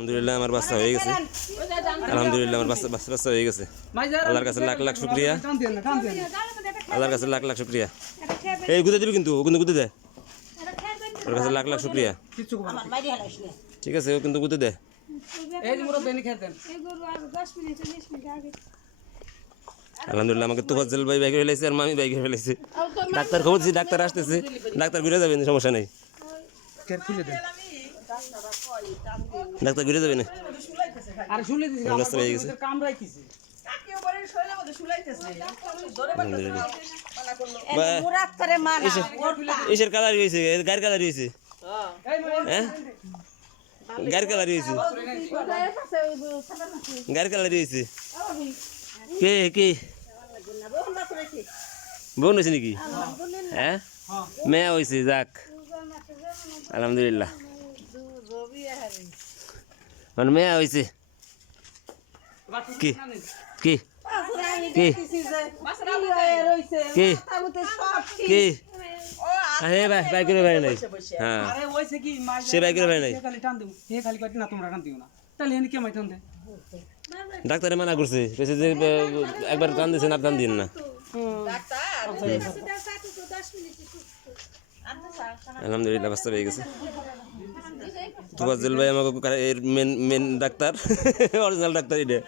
আলহামদুলিল্লাহ আমার বাচ্চা হয়ে গেছে। আলহামদুলিল্লাহ আমার বাচ্চা হয়ে গেছে। আল্লাহর কাছে লাখ লাখ শুকরিয়া। আল্লাহর কাছে লাখ লাখ শুকরিয়া। এই গুদে দিবি কিন্তু, ও কিন্তু গুদে দে। ওর কাছে লাখ লাখ শুকরিয়া। ঠিক আছে, ও কিন্তু গুদে দে। আলহামদুলিল্লাহ আমাকে তোফাজ্জল ভাই বাইকে ফেলাইছে আর মামি বাইকে ফেলাইছে। ডাক্তার খবর দিছি, ডাক্তার আসতেছে, ডাক্তার ঘুরে যাবেন, সমস্যা নেই। ডাক্তার ঘুরে যাবে না। এসের কালার হয়েছে, গায়ের কালার হয়েছে, হ্যাঁ গায়ের কালার হয়েছে, গায়ের কালার হয়েছে। কে কে বোন হয়েছে নাকি? হ্যাঁ মেয়া হয়েছে, যাক আলহামদুলিল্লাহ মানে মেয়া হয়েছে। কি কি কি কি কি হে ভাই বাইকের ভাই নাই। হ্যাঁ সে বাইকের ভাই নাই। ডাক্তারে মানা করছে, যে একবার টান দিয়েছেন আর টান দিন না। আলহামদুলিল্লাহ বাচ্চা হয়ে গেছে। তোফাজ্জল ভাই আমাকে এর মেন ডাক্তার, অরিজিনাল ডাক্তার। এটা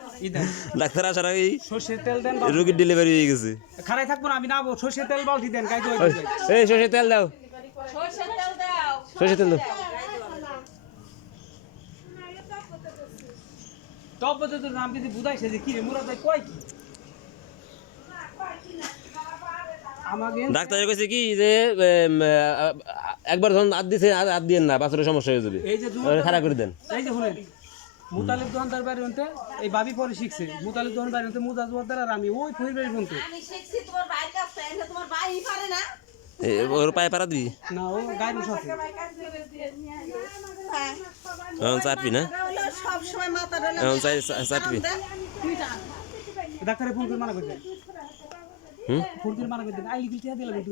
ডাক্তার আসার আগেই রোগীর ডেলিভারি হয়ে গেছে। খারাই থাকবো না, আমি নাবো সরষের তেল বালতি দেন। এই সরষের তেল দাও, সরষের তেল দাও। টপ বলতে নাম যদি বুঝাইছে যে কি রে মুরাদ ভাই কয় কি ডাক্তার কইছে কি যে একবার যখন হাত দিছে হাত দিয়েন না, বাছরের সমস্যা হয়ে যাবে, খারাপ করে দেন। এই যে শুনেন মুতালিব দোকানদার বাড়ি হতে এই বাবি পরে শিখছে। মুতালিব দোকান বাড়ি হতে মুজা জোয়ারদার আর আমি ওই ফইর বাড়ি হতে আমি শিখছি তোমার ভাইয়ের কাছে, এটা তোমার ভাই পারে না। ওর পায়ে পারা দিবি না, ও গায়ের সাথে এখন চাটবি না, সব সময় মাথা রইল এখন চাটবি। ডাক্তারে ফোন করে মানা করে দেন, ফোন করে মানা করে দেন। আইলি গিলতে দিলাম।